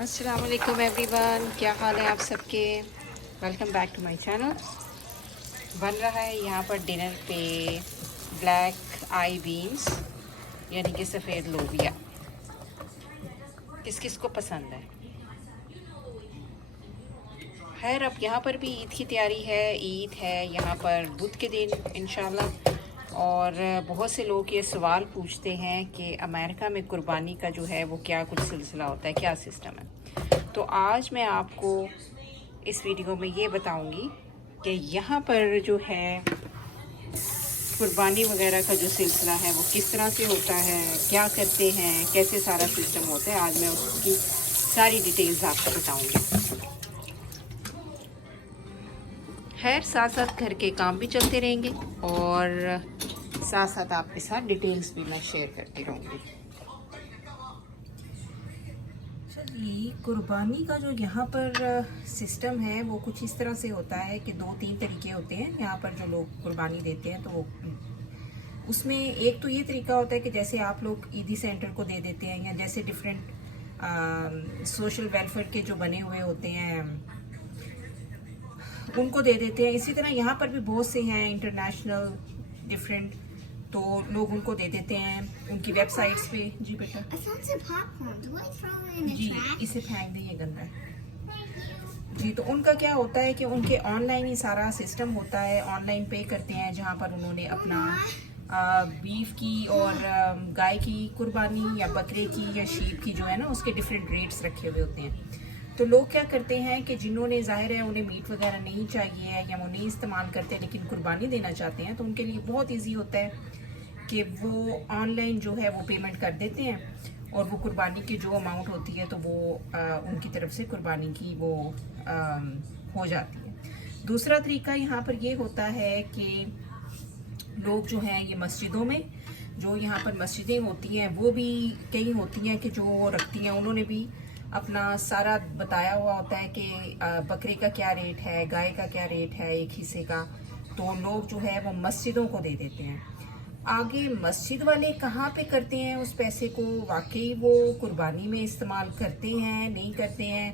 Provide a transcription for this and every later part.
अस्सलाम वालेकुम एवरीवन, क्या हाल है आप सबके। Welcome back to my channel. बन रहा है यहाँ पर डिनर पे ब्लैक आई बीन्स यानी कि सफ़ेद लोबिया। किस किस को पसंद है। खैर अब यहाँ पर भी ईद की तैयारी है। ईद है यहाँ पर बुध के दिन इंशाल्लाह। और बहुत से लोग ये सवाल पूछते हैं कि अमेरिका में कुर्बानी का जो है वो क्या कुछ सिलसिला होता है, क्या सिस्टम है। तो आज मैं आपको इस वीडियो में ये बताऊंगी कि यहाँ पर जो है कुर्बानी वगैरह का जो सिलसिला है वो किस तरह से होता है, क्या करते हैं, कैसे सारा सिस्टम होता है। आज मैं उसकी सारी डिटेल्स आपको बताऊंगी। खैर साथ साथ घर के काम भी चलते रहेंगे और साथ साथ आपके साथ डिटेल्स भी मैं शेयर करती रहूँगी। चलिए, कुर्बानी का जो यहाँ पर सिस्टम है वो कुछ इस तरह से होता है कि 2-3 तरीके होते हैं यहाँ पर जो लोग कुर्बानी देते हैं। तो वो उसमें एक तो ये तरीका होता है कि जैसे आप लोग ईदी सेंटर को दे देते हैं या जैसे डिफरेंट सोशल वेलफेयर के जो बने हुए होते हैं उनको दे देते हैं। इसी तरह यहाँ पर भी बहुत से हैं इंटरनेशनल डिफरेंट, तो लोग उनको दे देते हैं उनकी वेबसाइट्स पे। जी बेटा जी, इसे फेंक दें, ये गंदा है जी। तो उनका क्या होता है कि उनके ऑनलाइन ही सारा सिस्टम होता है, ऑनलाइन पे करते हैं जहाँ पर उन्होंने अपना बीफ की और गाय की कुर्बानी या बकरे की या शीप की जो है ना उसके डिफरेंट रेट्स रखे हुए होते हैं। तो लोग क्या करते हैं कि जिन्होंने ज़ाहिर है उन्हें मीट वगैरह नहीं चाहिए है या वो नहीं इस्तेमाल करते हैं लेकिन कुर्बानी देना चाहते हैं, तो उनके लिए बहुत इजी होता है कि वो ऑनलाइन जो है वो पेमेंट कर देते हैं और वो कुर्बानी की जो अमाउंट होती है तो वो उनकी तरफ से कुर्बानी की वो हो जाती है। दूसरा तरीका यहाँ पर ये होता है कि लोग जो हैं ये मस्जिदों में, जो यहाँ पर मस्जिदें होती हैं वो भी कई होती हैं कि जो रखती हैं, उन्होंने भी अपना सारा बताया हुआ होता है कि बकरे का क्या रेट है, गाय का क्या रेट है एक हिस्से का। तो लोग जो है वो मस्जिदों को दे देते हैं। आगे मस्जिद वाले कहाँ पे करते हैं उस पैसे को, वाकई वो कुर्बानी में इस्तेमाल करते हैं नहीं करते हैं,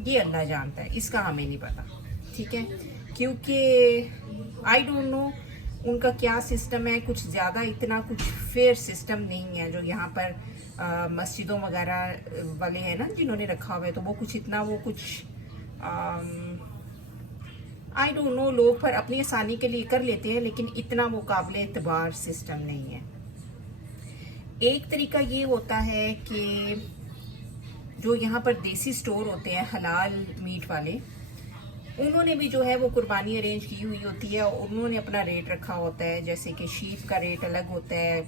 ये अल्लाह जानता है, इसका हमें नहीं पता। ठीक है, क्योंकि आई डोंट नो उनका क्या सिस्टम है। कुछ ज़्यादा इतना कुछ फेयर सिस्टम नहीं है जो यहाँ पर मस्जिदों वगैरह वाले हैं ना जिन्होंने रखा हुआ है, तो वो कुछ इतना वो कुछ आई डोंट नो, लोग पर अपनी आसानी के लिए कर लेते हैं लेकिन इतना वो काबिल एतबार सिस्टम नहीं है। एक तरीका ये होता है कि जो यहाँ पर देसी स्टोर होते हैं हलाल मीट वाले, उन्होंने भी जो है वो कुर्बानी अरेंज की हुई होती है और उन्होंने अपना रेट रखा होता है। जैसे कि शीप का रेट अलग होता है,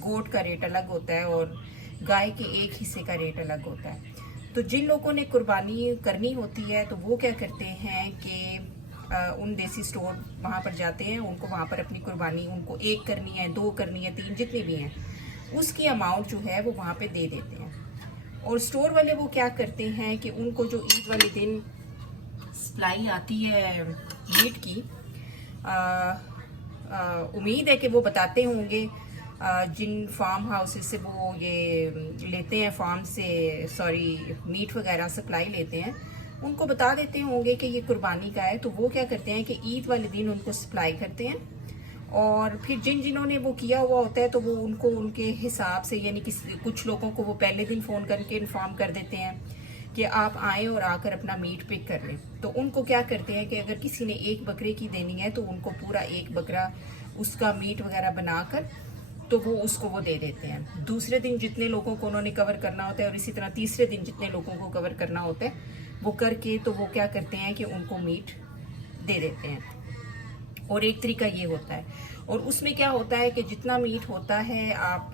गोट का रेट अलग होता है और गाय के एक हिस्से का रेट अलग होता है। तो जिन लोगों ने कुर्बानी करनी होती है तो वो क्या करते हैं कि उन देसी स्टोर वहाँ पर जाते हैं, उनको वहाँ पर अपनी कुर्बानी, उनको 1 करनी है, 2 करनी है, 3 जितनी भी हैं उसकी अमाउंट जो है वो वहाँ पे दे देते हैं। और स्टोर वाले वो क्या करते हैं कि उनको जो ईद वाले दिन सप्लाई आती है मीट की, उम्मीद है कि वो बताते होंगे जिन फार्म हाउसेस से वो ये लेते हैं, फार्म से सॉरी मीट वगैरह सप्लाई लेते हैं, उनको बता देते होंगे कि ये कुर्बानी का है। तो वो क्या करते हैं कि ईद वाले दिन उनको सप्लाई करते हैं और फिर जिन्होंने वो किया हुआ होता है तो वो उनको उनके हिसाब से, यानी कि कुछ लोगों को वो पहले दिन फ़ोन करके इन्फॉर्म कर देते हैं कि आप आएँ और आकर अपना मीट पिक कर लें। तो उनको क्या करते हैं कि अगर किसी ने 1 बकरे की देनी है तो उनको पूरा 1 बकरा उसका मीट वगैरह बनाकर तो वो उसको वो दे देते हैं। दूसरे दिन जितने लोगों को उन्होंने कवर करना होता है और इसी तरह तीसरे दिन जितने लोगों को कवर करना होता है वो करके तो वो क्या करते हैं कि उनको मीट दे देते हैं। और एक तरीका ये होता है, और उसमें क्या होता है कि जितना मीट होता है आप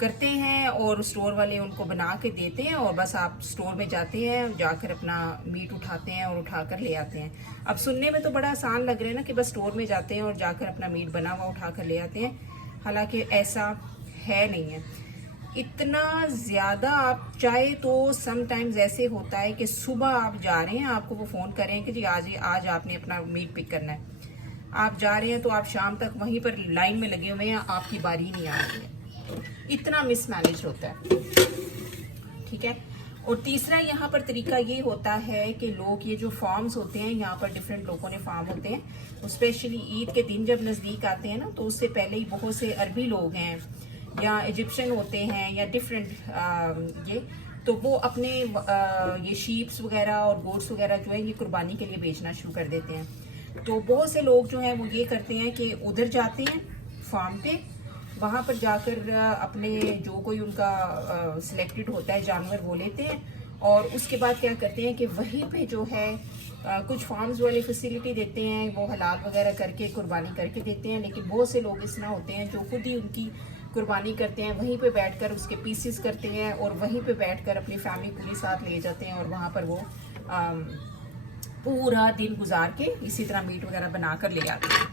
करते हैं और स्टोर वाले उनको बना के देते हैं और बस आप स्टोर में जाते हैं, जाकर अपना मीट उठाते हैं और उठाकर ले आते हैं। अब सुनने में तो बड़ा आसान लग रहा है ना कि बस स्टोर में जाते हैं और जाकर अपना मीट बना हुआ उठाकर ले आते हैं, हालांकि ऐसा है नहीं है। इतना ज़्यादा आप चाहे तो समटाइम्स ऐसे होता है कि सुबह आप जा रहे हैं, आपको वो फ़ोन करें कि जी आज आपने अपना मीट पिक करना है, आप जा रहे हैं तो आप शाम तक वहीं पर लाइन में लगे हुए हैं, आपकी बारी नहीं आ रही है। इतना मिसमैनेज होता है। ठीक है, और तीसरा यहाँ पर तरीका ये होता है कि लोग ये जो फार्म्स होते हैं, यहाँ पर डिफरेंट लोगों ने फार्म होते हैं, स्पेशली ईद के दिन जब नज़दीक आते हैं ना, तो उससे पहले ही बहुत से अरबी लोग हैं या इजिप्शियन होते हैं या डिफरेंट ये, तो वो अपने ये शीप्स वगैरह और गोट्स वगैरह जो है ये कुर्बानी के लिए बेचना शुरू कर देते हैं। तो बहुत से लोग जो हैं वो ये करते हैं कि उधर जाते हैं फार्म पे, वहाँ पर जाकर अपने जो कोई उनका सिलेक्टेड होता है जानवर वो लेते हैं, और उसके बाद क्या करते हैं कि वहीं पे जो है कुछ फार्म्स वाले फैसिलिटी देते हैं, वो हलाल वगैरह करके कुर्बानी करके देते हैं। लेकिन बहुत से लोग इस तरह होते हैं जो खुद ही उनकी कुर्बानी करते हैं, वहीं पे बैठकर उसके पीसेस करते हैं और वहीं पे बैठकर अपनी फैमिली पूरी साथ ले जाते हैं, और वहाँ पर वो पूरा दिन गुजार के इसी तरह मीट वगैरह बना कर ले आते हैं।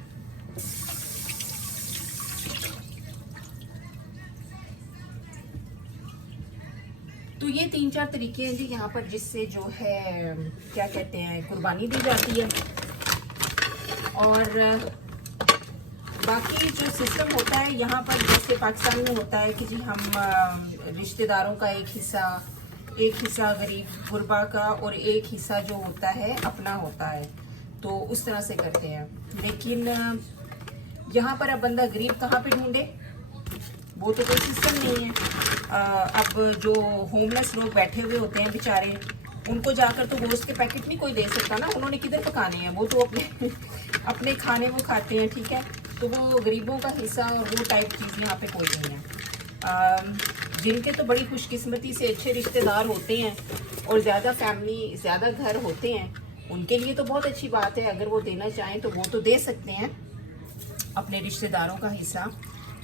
तो ये 3-4 तरीके हैं जी यहाँ पर जिससे जो है क्या कहते हैं कुर्बानी दी जाती है। और बाकी जो सिस्टम होता है यहाँ पर, जैसे पाकिस्तान में होता है कि जी हम रिश्तेदारों का एक हिस्सा गरीब गुरबा का और एक हिस्सा जो होता है अपना होता है, तो उस तरह से करते हैं। लेकिन यहाँ पर अब बंदा गरीब कहाँ पे ढूंढे, वो तो कोई सिस्टम नहीं है। अब जो होमलेस लोग बैठे हुए होते हैं बेचारे, उनको जाकर तो गोश्त के पैकेट नहीं कोई दे सकता ना, उन्होंने किधर पकाने हैं, वो तो अपने अपने खाने वो खाते हैं, ठीक है। तो वो गरीबों का हिस्सा और वो टाइप चीज़ यहाँ पे कोई नहीं है। जिनके तो बड़ी खुशकिस्मती से अच्छे रिश्तेदार होते हैं और ज़्यादा फैमिली, ज़्यादा घर होते हैं, उनके लिए तो बहुत अच्छी बात है, अगर वो देना चाहें तो वो तो दे सकते हैं अपने रिश्तेदारों का हिस्सा।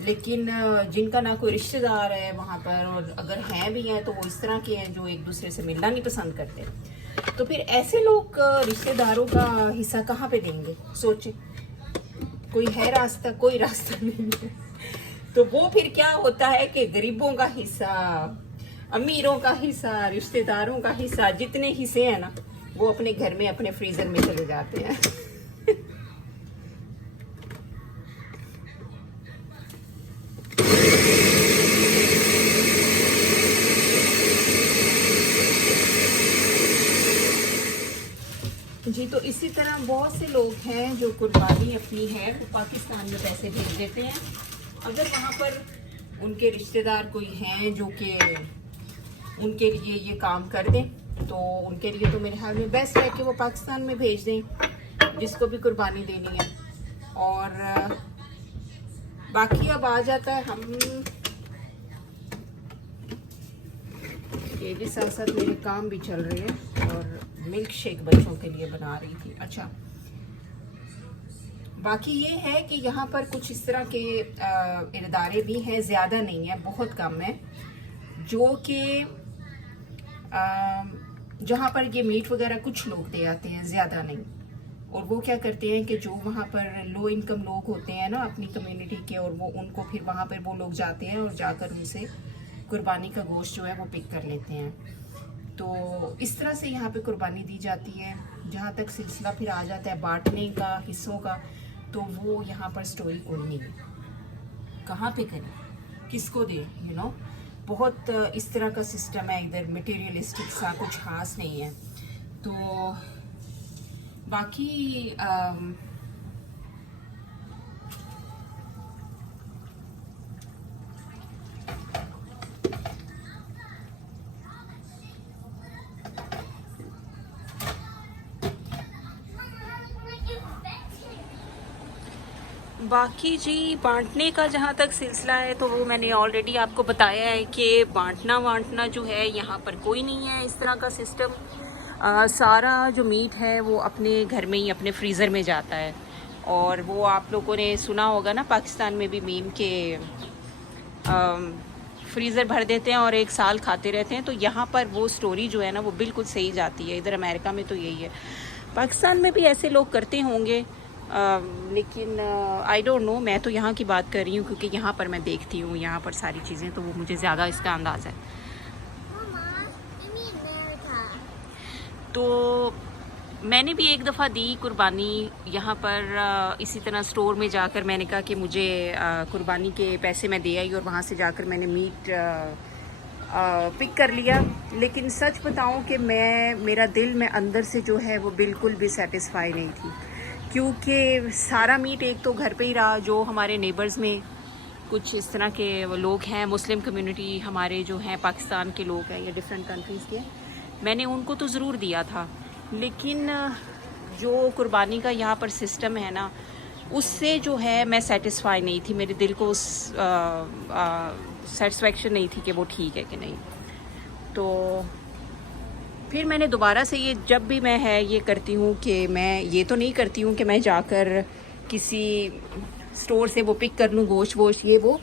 लेकिन जिनका ना कोई रिश्तेदार है वहाँ पर, और अगर हैं भी हैं तो वो इस तरह के हैं जो एक दूसरे से मिलना नहीं पसंद करते, तो फिर ऐसे लोग रिश्तेदारों का हिस्सा कहाँ पे देंगे, सोचे। कोई है रास्ता? कोई रास्ता नहीं है। तो वो फिर क्या होता है कि गरीबों का हिस्सा, अमीरों का हिस्सा, रिश्तेदारों का हिस्सा, जितने हिस्से हैं ना वो अपने घर में अपने फ्रीजर में चले जाते हैं। जी, तो इसी तरह बहुत से लोग हैं जो कुर्बानी अपनी है वो पाकिस्तान में पैसे भेज देते हैं। अगर वहाँ पर उनके रिश्तेदार कोई हैं जो कि उनके लिए ये काम कर दें, तो उनके लिए तो मेरे ख्याल में बेस्ट है कि वो पाकिस्तान में भेज दें जिसको भी कुर्बानी देनी है। और बाकी अब आ जाता है, हम ये भी साथ साथ मेरे काम भी चल रहे हैं, और मिल्क शेक बच्चों के लिए बना रही थी। अच्छा, बाकी ये है कि यहाँ पर कुछ इस तरह के इदारे भी हैं, ज़्यादा नहीं है, बहुत कम है, जो कि जहाँ पर ये मीट वगैरह कुछ लोग दे आते हैं, ज़्यादा नहीं। और वो क्या करते हैं कि जो वहाँ पर लो इनकम लोग होते हैं ना अपनी कम्युनिटी के, और वो उनको फिर वहाँ पर वो लोग जाते हैं और जाकर उनसे कुर्बानी का गोश्त जो है वो पिक कर लेते हैं। तो इस तरह से यहाँ पे कुर्बानी दी जाती है। जहाँ तक सिलसिला फिर आ जाता है बांटने का, हिस्सों का, तो वो यहाँ पर स्टोरी कोई नहीं है, कहाँ पे करें, किसको दें, यू नो, बहुत इस तरह का सिस्टम है इधर, मटेरियलिस्टिक सा कुछ खास नहीं है। तो बाकी बाकी जी बांटने का जहाँ तक सिलसिला है तो वो मैंने ऑलरेडी आपको बताया है कि बांटना जो है यहाँ पर कोई नहीं है इस तरह का सिस्टम। सारा जो मीट है वो अपने घर में ही अपने फ्रीज़र में जाता है। और वो आप लोगों ने सुना होगा ना, पाकिस्तान में भी मीम के फ्रीज़र भर देते हैं और 1 साल खाते रहते हैं। तो यहाँ पर वो स्टोरी जो है ना वो बिल्कुल सही जाती है। इधर अमेरिका में तो यही है, पाकिस्तान में भी ऐसे लोग करते होंगे, लेकिन आई डोंट नो। मैं तो यहाँ की बात कर रही हूँ क्योंकि यहाँ पर मैं देखती हूँ यहाँ पर सारी चीज़ें, तो वो मुझे ज़्यादा इसका अंदाज़ है। तो मैंने भी एक दफ़ा दी कुर्बानी यहाँ पर, इसी तरह स्टोर में जाकर मैंने कहा कि मुझे कुर्बानी के पैसे मैं दे आई, और वहाँ से जाकर मैंने मीट पिक कर लिया। लेकिन सच बताऊं कि मेरा दिल में अंदर से जो है वो बिल्कुल भी सेटिस्फाई नहीं थी, क्योंकि सारा मीट एक तो घर पे ही रहा। जो हमारे नेबर्स में कुछ इस तरह के वो लोग हैं, मुस्लिम कम्युनिटी हमारे जो हैं, पाकिस्तान के लोग हैं या डिफरेंट कंट्रीज़ के, मैंने उनको तो ज़रूर दिया था, लेकिन जो कुर्बानी का यहाँ पर सिस्टम है ना, उससे जो है मैं सेटिस्फाई नहीं थी। मेरे दिल को सेटिस्फेक्शन नहीं थी कि वो ठीक है कि नहीं। तो फिर मैंने दोबारा से ये, जब भी मैं ये करती हूँ कि मैं ये तो नहीं करती हूँ कि मैं जाकर किसी स्टोर से वो पिक कर लूँ गोश्त वोश्त ये वो,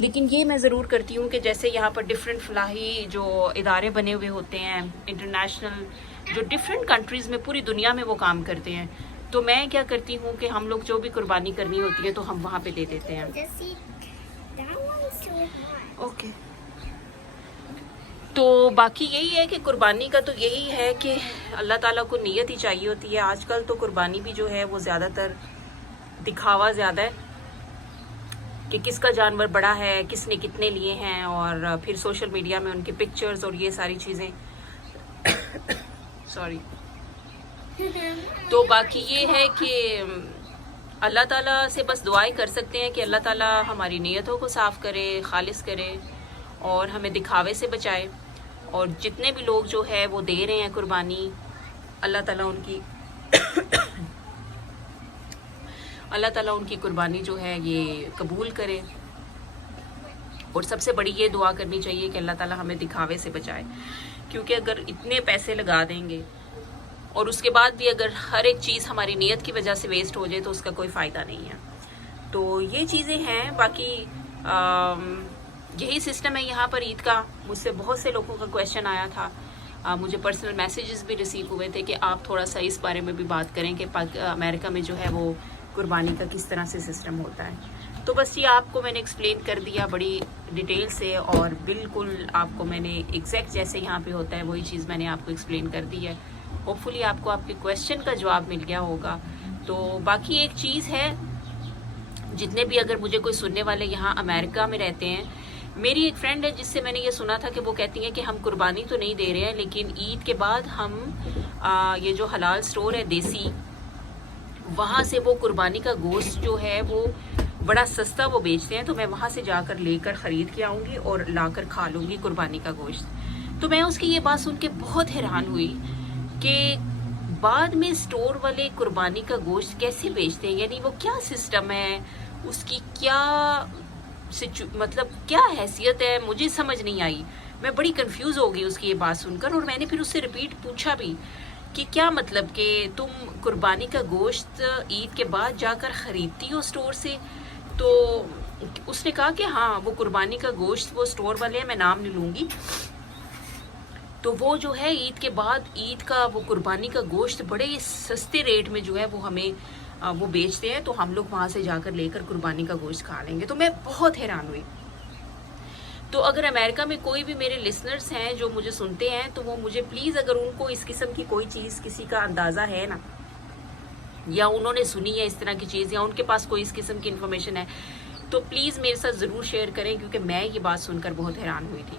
लेकिन ये मैं ज़रूर करती हूँ कि जैसे यहाँ पर डिफरेंट फलाही जो इदारे बने हुए होते हैं इंटरनेशनल, जो डिफरेंट कंट्रीज़ में पूरी दुनिया में वो काम करते हैं, तो मैं क्या करती हूँ कि हम लोग जो भी कुर्बानी करनी होती है तो हम वहाँ पे दे देते हैं। ओके। तो बाकी यही है कि कुर्बानी का तो यही है कि अल्लाह ताला को नीयत ही चाहिए होती है। आजकल तो कुर्बानी भी जो है वो ज़्यादातर दिखावा ज़्यादा है कि किसका जानवर बड़ा है, किसने कितने लिए हैं, और फिर सोशल मीडिया में उनके पिक्चर्स और ये सारी चीज़ें सॉरी। तो बाकी ये है कि अल्लाह ताला से बस दुआएं कर सकते हैं कि अल्लाह ताला हमारी नीयतों को साफ़ करे, खालिस करे और हमें दिखावे से बचाए। और जितने भी लोग जो है वो दे रहे हैं कुर्बानी, अल्लाह ताला उनकी अल्लाह ताला उनकी कुर्बानी जो है ये कबूल करे। और सबसे बड़ी ये दुआ करनी चाहिए कि अल्लाह ताला हमें दिखावे से बचाए, क्योंकि अगर इतने पैसे लगा देंगे और उसके बाद भी अगर हर एक चीज़ हमारी नीयत की वजह से वेस्ट हो जाए तो उसका कोई फ़ायदा नहीं है। तो ये चीज़ें हैं। बाकी यही सिस्टम है यहाँ पर ईद का। मुझसे बहुत से लोगों का क्वेश्चन आया था, मुझे पर्सनल मैसेजेस भी रिसीव हुए थे कि आप थोड़ा सा इस बारे में भी बात करें कि अमेरिका में जो है वो कुर्बानी का किस तरह से सिस्टम होता है। तो बस ये आपको मैंने एक्सप्लेन कर दिया बड़ी डिटेल से, और बिल्कुल आपको मैंने एग्जैक्ट जैसे यहाँ पे होता है वही चीज़ मैंने आपको एक्सप्लेन कर दी है। होपफुली आपको आपके क्वेश्चन का जवाब मिल गया होगा। तो बाकी एक चीज़ है, जितने भी अगर मुझे कोई सुनने वाले यहाँ अमेरिका में रहते हैं, मेरी एक फ्रेंड है जिससे मैंने ये सुना था कि वो कहती हैं कि हम कुर्बानी तो नहीं दे रहे हैं, लेकिन ईद के बाद हम ये जो हलाल स्टोर है देसी, वहाँ से वो कुर्बानी का गोश्त जो है वो बड़ा सस्ता वो बेचते हैं, तो मैं वहाँ से जाकर लेकर ख़रीद के आऊँगी और लाकर खा लूँगी कुर्बानी का गोश्त। तो मैं उसकी ये बात सुन के बहुत हैरान हुई कि बाद में स्टोर वाले कुर्बानी का गोश्त कैसे बेचते हैं, यानी वो क्या सिस्टम है, उसकी क्या मतलब क्या हैसियत है, मुझे समझ नहीं आई। मैं बड़ी कंफ्यूज हो गई उसकी ये बात सुनकर, और मैंने फिर उससे रिपीट पूछा भी कि क्या मतलब कि तुम कुर्बानी का गोश्त ईद के बाद जाकर ख़रीदती हो स्टोर से? तो उसने कहा कि हाँ, वो कुर्बानी का गोश्त वो स्टोर वाले हैं, मैं नाम नहीं लूँगी, तो वो जो है ईद के बाद ईद का वो कुर्बानी का गोश्त बड़े सस्ते रेट में जो है वो हमें वो बेचते हैं, तो हम लोग वहाँ से जाकर लेकर कुर्बानी का गोश्त खा लेंगे। तो मैं बहुत हैरान हुई। तो अगर अमेरिका में कोई भी मेरे लिसनर्स हैं जो मुझे सुनते हैं, तो वो मुझे प्लीज़, अगर उनको इस किस्म की कोई चीज़ किसी का अंदाज़ा है ना, या उन्होंने सुनी है इस तरह की चीज़, या उनके पास कोई इस किस्म की इन्फॉर्मेशन है, तो प्लीज़ मेरे साथ ज़रूर शेयर करें, क्योंकि मैं ये बात सुनकर बहुत हैरान हुई थी।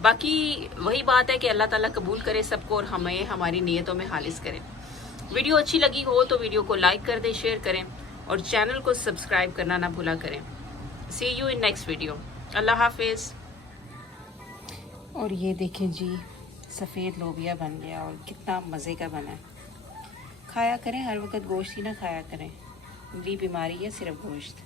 बाकी वही बात है कि अल्लाह ताला कबूल करे सबको और हमें हमारी नीयतों में खालिस करें। वीडियो अच्छी लगी हो तो वीडियो को लाइक कर दें, शेयर करें, और चैनल को सब्सक्राइब करना ना भूला करें। सी यू इन नेक्स्ट वीडियो। अल्लाह हाफिज़। और ये देखें जी, सफ़ेद लोबिया बन गया और कितना मज़े का बना है। खाया करें, हर वक्त गोश्त ही ना खाया करें, बड़ी बीमारी है सिर्फ गोश्त।